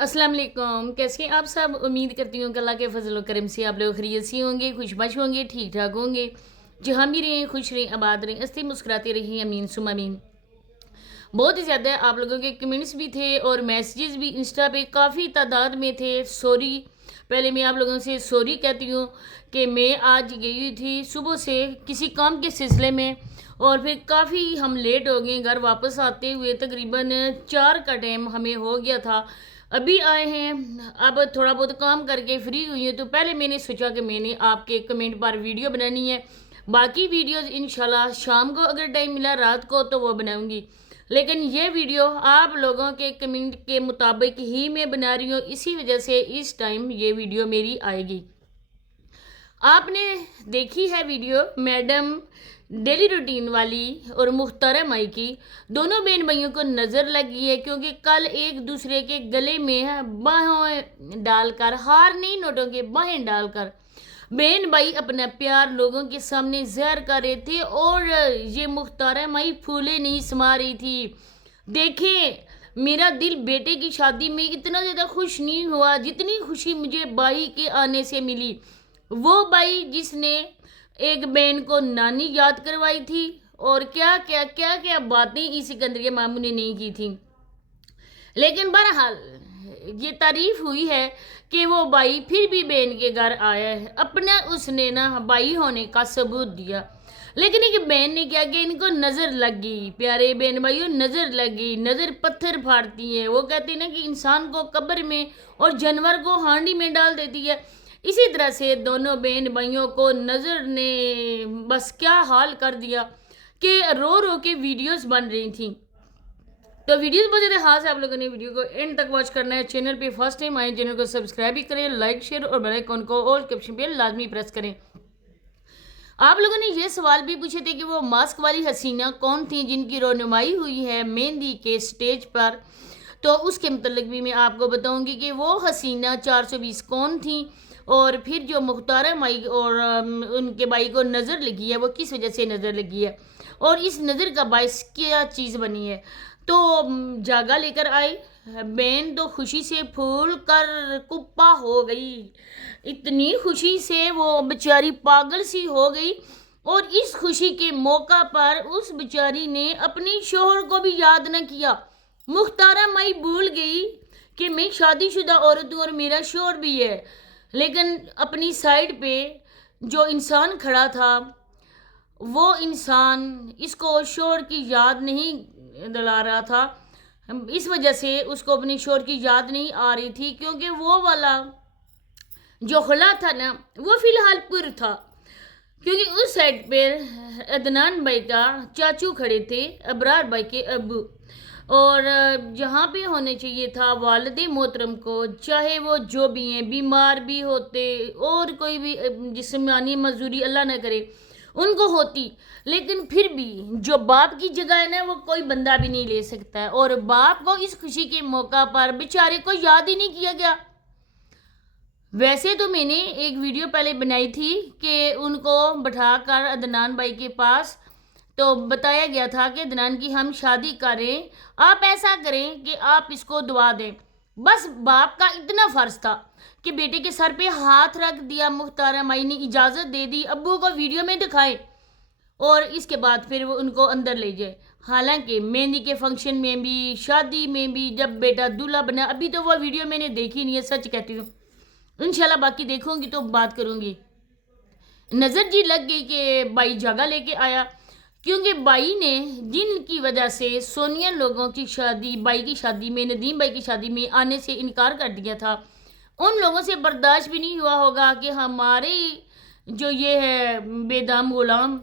अस्सलाम वालेकुम। कैसे हैं आप सब? उम्मीद करती हूँ कि अल्लाह के फजल व करम से आप लोग खैरियत से होंगे, खुशबश होंगे, ठीक ठाक होंगे। जहाँ भी रहें खुश रहें, आबाद रहें, हंसते मुस्कुराते रहें, अमीन सुम अमीन। बहुत ही ज़्यादा आप लोगों के कमेंट्स भी थे और मैसेजेस भी इंस्टा पे काफ़ी तादाद में थे। सॉरी, पहले मैं आप लोगों से सॉरी कहती हूँ कि मैं आज गई हुई थी सुबह से किसी काम के सिलसिले में, और फिर काफ़ी हम लेट हो गए। घर वापस आते हुए तकरीबन 4 का टाइम हमें हो गया था। अभी आए हैं, अब थोड़ा बहुत काम करके फ्री हुई हूँ, तो पहले मैंने सोचा कि मैंने आपके कमेंट पर वीडियो बनानी है। बाकी वीडियोस इंशाल्लाह शाम को अगर टाइम मिला रात को तो वो बनाऊंगी, लेकिन ये वीडियो आप लोगों के कमेंट के मुताबिक ही मैं बना रही हूँ, इसी वजह से इस टाइम ये वीडियो मेरी आएगी। आपने देखी है वीडियो मैडम डेली रूटीन वाली और मुख्तरम आई की, दोनों बहन भाइयों को नज़र लगी है क्योंकि कल एक दूसरे के गले में बाहें डालकर, हार नहीं नोटों के बाहें डालकर बहन भाई अपना प्यार लोगों के सामने ज़ाहिर कर रहे थे, और ये मुख्तरम आई फूले नहीं समा रही थी। देखें, मेरा दिल बेटे की शादी में इतना ज़्यादा खुश नहीं हुआ जितनी खुशी मुझे भाई के आने से मिली। वो भाई जिसने एक बहन को नानी याद करवाई थी, और क्या क्या बातें इस सिकंदरिया मामू ने नहीं की थी। लेकिन बहरहाल ये तारीफ हुई है कि वो भाई फिर भी बहन के घर आया है, अपना उसने ना भाई होने का सबूत दिया। लेकिन एक बहन ने क्या किया, इनको नज़र लग गई। प्यारे बहन भाइयों, नज़र लग गई। नज़र पत्थर फाड़ती है। वो कहती है ना कि इंसान को कब्र में और जानवर को हांडी में डाल देती है। इसी तरह से दोनों बहन भाइयों को नज़र ने बस क्या हाल कर दिया कि रो रो के वीडियोस बन रही थी। तो वीडियोस बहुत ज़्यादा खास है, आप लोगों ने वीडियो को एंड तक वॉच करना है। चैनल पे फर्स्ट टाइम आए, चैनल को सब्सक्राइब भी करें, लाइक शेयर और बेल आइकन को ऑल के ऑप्शन पे लाजमी प्रेस करें। आप लोगों ने ये सवाल भी पूछे थे कि वो मास्क वाली हसीना कौन थी जिनकी रोनुमाई हुई है मेहंदी के स्टेज पर, तो उसके मतलब भी मैं आपको बताऊंगी कि वो हसीना 420 कौन थी, और फिर जो मुख्तार माई और उनके भाई को नज़र लगी है वो किस वजह से नज़र लगी है, और इस नज़र का बायस क्या चीज़ बनी है। तो जागा लेकर आई बहन तो खुशी से फूल कर कुप्पा हो गई। इतनी खुशी से वो बेचारी पागल सी हो गई, और इस खुशी के मौका पर उस बेचारी ने अपने शोहर को भी याद न किया। मुख्तारा माई भूल गई कि मैं शादीशुदा औरत हूँ और मेरा शोहर भी है, लेकिन अपनी साइड पे जो इंसान खड़ा था वो इंसान इसको शोहर की याद नहीं दिला रहा था। इस वजह से उसको अपने शोहर की याद नहीं आ रही थी, क्योंकि वो वाला जो खुला था ना वो फ़िलहाल पुर था, क्योंकि उस साइड पे अदनान भाई का चाचू खड़े थे, अबरार भाई के अब्बू, और जहाँ पे होने चाहिए था वालिद मोहतरम को, चाहे वो जो भी हैं, बीमार भी होते और कोई भी जिस्मानी मजदूरी अल्लाह न करे उनको होती, लेकिन फिर भी जो बाप की जगह है ना वो कोई बंदा भी नहीं ले सकता है, और बाप को इस खुशी के मौका पर बेचारे को याद ही नहीं किया गया। वैसे तो मैंने एक वीडियो पहले बनाई थी कि उनको बैठाकर अदनान भाई के पास तो बताया गया था कि अदनान की हम शादी करें, आप ऐसा करें कि आप इसको दुआ दें। बस बाप का इतना फ़र्ज था कि बेटे के सर पे हाथ रख दिया, मुख्तारा माई ने इजाज़त दे दी, अब्बू को वीडियो में दिखाए, और इसके बाद फिर वो उनको अंदर ले जाए। हालांकि मेहंदी के फंक्शन में भी, शादी में भी, जब बेटा दूल्हा बना, अभी तो वो वीडियो मैंने देखी नहीं है, सच कहती हूँ। इंशाल्लाह बाकी देखूंगी तो बात करूंगी। नज़र जी लग गई कि भाई जगह लेके आया, क्योंकि भाई ने जिनकी वजह से सोनिया लोगों की शादी, भाई की शादी में, नदीम भाई की शादी में आने से इनकार कर दिया था, उन लोगों से बर्दाश्त भी नहीं हुआ होगा कि हमारे जो ये है बेदाम गुलाम,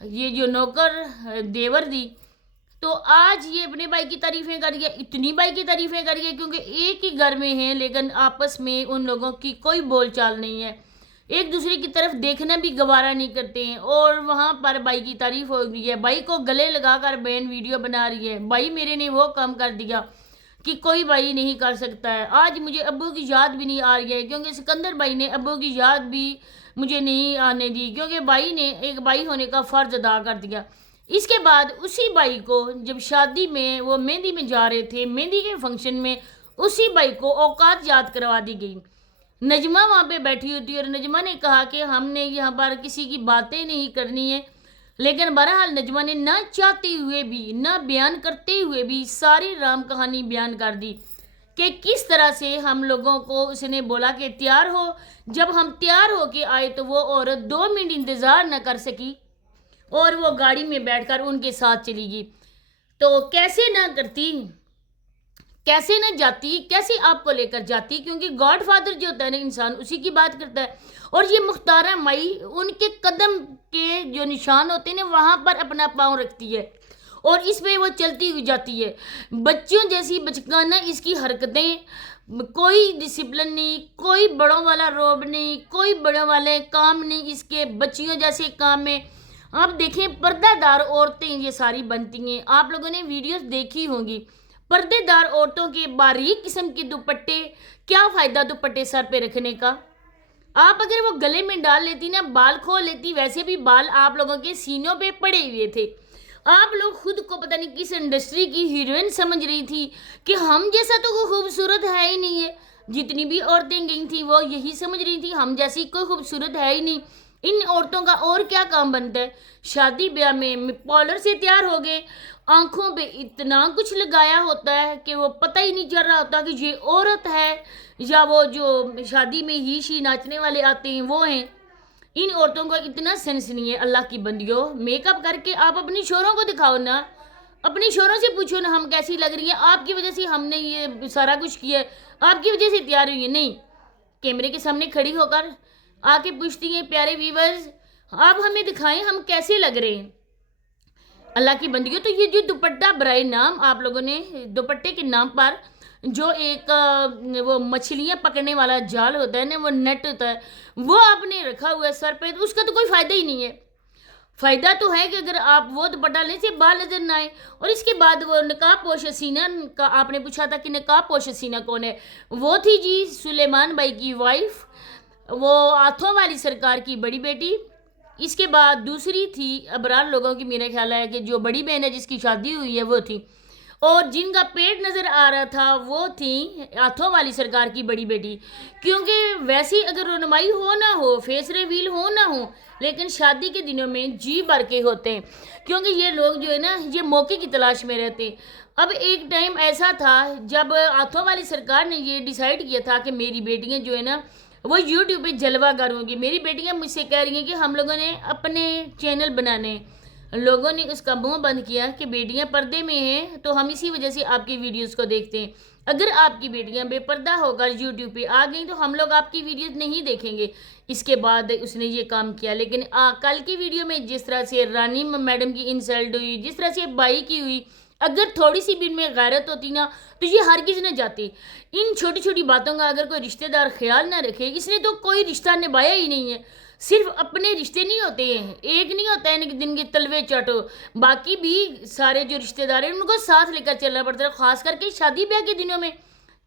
ये जो नौकर देवर दी, तो आज ये अपने भाई की तारीफ़ें कर गया, इतनी भाई की तारीफ़ें कर गया, क्योंकि एक ही घर में हैं लेकिन आपस में उन लोगों की कोई बोलचाल नहीं है, एक दूसरे की तरफ देखना भी गवारा नहीं करते हैं, और वहाँ पर भाई की तारीफ़ हो गई है। भाई को गले लगाकर बहन वीडियो बना रही है, भाई मेरे ने वो काम कर दिया कि कोई भाई नहीं कर सकता है। आज मुझे अब्बू की याद भी नहीं आ रही है, क्योंकि सिकंदर भाई ने अब्बू की याद भी मुझे नहीं आने दी, क्योंकि भाई ने एक भाई होने का फ़र्ज अदा कर दिया। इसके बाद उसी भाई को जब शादी में वो मेहंदी में जा रहे थे, मेहंदी के फंक्शन में اسی بھائی کو اوقات یاد کروا دی گئی. نجمہ وہاں پہ بیٹھی ہوتی ہے اور نجمہ نے کہا کہ ہم نے یہاں پر کسی کی باتیں نہیں کرنی ہے، لیکن بہرحال نجمہ نے نہ چاہتے ہوئے بھی نہ بیان کرتے ہوئے بھی ساری رام کہانی بیان کر دی کہ کس طرح سے ہم لوگوں کو اس نے بولا کہ تیار ہو. جب ہم تیار ہو کے آئے تو وہ عورت 2 منٹ انتظار نہ کر سکی اور وہ گاڑی میں بیٹھ کر ان کے ساتھ چلی گئی. تو کیسے نہ کرتی، کیسے نہ جاتی، کیسے آپ کو لے کر جاتی، کیونکہ گاڈ فادر جو ہوتا ہے نا انسان اسی کی بات کرتا ہے. اور یہ مختارہ مائی ان کے قدم کے جو نشان ہوتے ہیں وہاں پر اپنا پاؤں رکھتی ہے اور اس پہ وہ چلتی ہوئی جاتی ہے. بچوں جیسی بچگانہ اس کی حرکتیں، کوئی ڈسپلن نہیں، کوئی بڑوں والا روب نہیں، کوئی بڑوں والے کام نہیں اس کے بچیوں جیسے کام میں. آپ دیکھیں پردہ دار عورتیں یہ ساری بنتی ہیں. آپ لوگوں نے ویڈیوز دیکھی ہوں گی. پردے دار عورتوں کے باریک قسم کے دوپٹے، کیا فائدہ دوپٹے سر پہ رکھنے کا. آپ اگر وہ گلے میں ڈال لیتی نا، بال کھول لیتی، ویسے بھی بال آپ لوگوں کے سینوں پہ پڑے ہوئے تھے. آپ لوگ خود کو پتہ نہیں کس انڈسٹری کی ہیروئن سمجھ رہی تھی کہ ہم جیسا تو کوئی خوبصورت ہے ہی نہیں ہے. جتنی بھی عورتیں گئی تھیں وہ یہی سمجھ رہی تھی ہم جیسی کوئی خوبصورت ہے ہی نہیں. ان عورتوں کا اور کیا کام بنتا ہے؟ شادی بیاہ میں پارلر سے تیار ہو گئے، آنکھوں پہ اتنا کچھ لگایا ہوتا ہے کہ وہ پتہ ہی نہیں چل رہا ہوتا کہ یہ عورت ہے یا وہ جو شادی میں ہی شی ناچنے والے آتے ہیں وہ ہیں. ان عورتوں کو اتنا سینس نہیں ہے. اللہ کی بندیوں، میک اپ کر کے آپ اپنی شوہروں کو دکھاؤ نا، اپنی شوہروں سے پوچھو نا ہم کیسی لگ رہی ہیں، آپ کی وجہ سے ہم نے یہ سارا کچھ کیا ہے، آپ کی وجہ سے تیار ہوئی ہے. نہیں، کیمرے کے سامنے کھڑی ہو کر آ کے پوچھتی ہیں پیارے ویورز آپ ہمیں دکھائیں ہم کیسے لگ رہے ہیں. اللہ کی بندگیوں، تو یہ جو دوپٹہ برائے نام آپ لوگوں نے دوپٹے کے نام پر جو ایک وہ مچھلیاں پکڑنے والا جال ہوتا ہے نا، وہ نیٹ ہوتا ہے، وہ آپ نے رکھا ہوا ہے سر پہ، اس کا تو کوئی فائدہ ہی نہیں ہے. فائدہ تو ہے کہ اگر آپ وہ دوپٹہ لیں سے بال نظر نہ آئے. اور اس کے بعد وہ نقاب پوش حسینہ کا آپ نے پوچھا تھا کہ نقاب پوش حسینہ کون ہے. وہ تھی جی سلیمان بھائی کی وائف، وہ ہاتھوں والی سرکار کی بڑی بیٹی. اس کے بعد دوسری تھی ابرار لوگوں کی، میرا خیال ہے کہ جو بڑی بہن ہے جس کی شادی ہوئی ہے وہ تھی، اور جن کا پیٹ نظر آ رہا تھا وہ تھی ہاتھوں والی سرکار کی بڑی بیٹی. کیونکہ ویسی اگر رونمائی ہو نہ ہو، فیس ریویل ہو نہ ہو، لیکن شادی کے دنوں میں جی بھر کے ہوتے ہیں، کیونکہ یہ لوگ جو ہے نا یہ موقع کی تلاش میں رہتے ہیں. اب ایک ٹائم ایسا تھا جب ہاتھوں والی سرکار نے یہ ڈیسائیڈ کیا تھا کہ میری بیٹیاں جو ہے نا وہ یوٹیوب پہ جلوہ گر ہوں گی. میری بیٹیاں مجھ سے کہہ رہی ہیں کہ ہم لوگوں نے اپنے چینل بنانے. لوگوں نے اس کا منہ بند کیا کہ بیٹیاں پردے میں ہیں تو ہم اسی وجہ سے آپ کی ویڈیوز کو دیکھتے ہیں. اگر آپ کی بیٹیاں بے پردہ ہو کر یوٹیوب پہ آ گئیں تو ہم لوگ آپ کی ویڈیوز نہیں دیکھیں گے. اس کے بعد اس نے یہ کام کیا. لیکن کل کی ویڈیو میں جس طرح سے رانی میڈم کی انسلٹ ہوئی، جس طرح سے بائی کی ہوئی، اگر تھوڑی سی بھی ان میں غیرت ہوتی نا تو یہ ہرگز نہ جاتی. ان چھوٹی چھوٹی باتوں کا اگر کوئی رشتہ دار خیال نہ رکھے، اس نے تو کوئی رشتہ نبھایا ہی نہیں ہے. صرف اپنے رشتے نہیں ہوتے ہیں، ایک نہیں ہوتا ہے دن کے تلوے چاٹو، باقی بھی سارے جو رشتہ دار ہیں ان کو ساتھ لے کر چلنا پڑتا ہے. خاص کر کے شادی بیاہ کے دنوں میں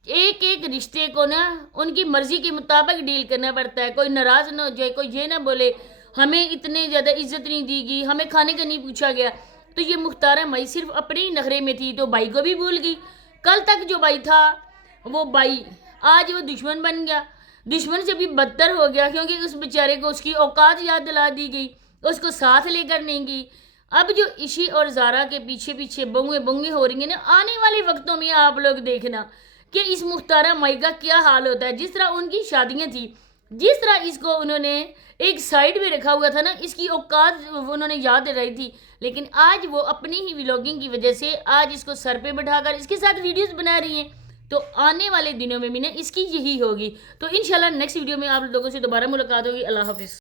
ایک ایک رشتے کو نا ان کی مرضی کے مطابق ڈیل کرنا پڑتا ہے. کوئی ناراض نہ ہو جائے، کوئی یہ نہ بولے ہمیں اتنے زیادہ عزت نہیں دی گئی، ہمیں کھانے کا نہیں پوچھا گیا. تو یہ مختارہ مائی صرف اپنے ہی نخرے میں تھی تو بھائی کو بھی بھول گئی. کل تک جو بھائی تھا وہ بھائی آج وہ دشمن بن گیا، دشمن سے بھی بدتر ہو گیا، کیونکہ اس بیچارے کو اس کی اوقات یاد دلا دی گئی، اس کو ساتھ لے کر نہیں گئی. اب جو عشی اور زارا کے پیچھے پیچھے بنگے ہو رہی ہیں نا، آنے والے وقتوں میں آپ لوگ دیکھنا کہ اس مختارہ مائی کا کیا حال ہوتا ہے. جس طرح ان کی شادیاں تھیں، جس طرح اس کو انہوں نے ایک سائیڈ میں رکھا ہوا تھا نا، اس کی اوقات انہوں نے یاد رہی تھی، لیکن آج وہ اپنی ہی ولاگنگ کی وجہ سے آج اس کو سر پہ بٹھا کر اس کے ساتھ ویڈیوز بنا رہی ہیں. تو آنے والے دنوں میں بھی نا اس کی یہی ہوگی. تو انشاءاللہ نیکسٹ ویڈیو میں آپ لوگوں سے دوبارہ ملاقات ہوگی. اللہ حافظ.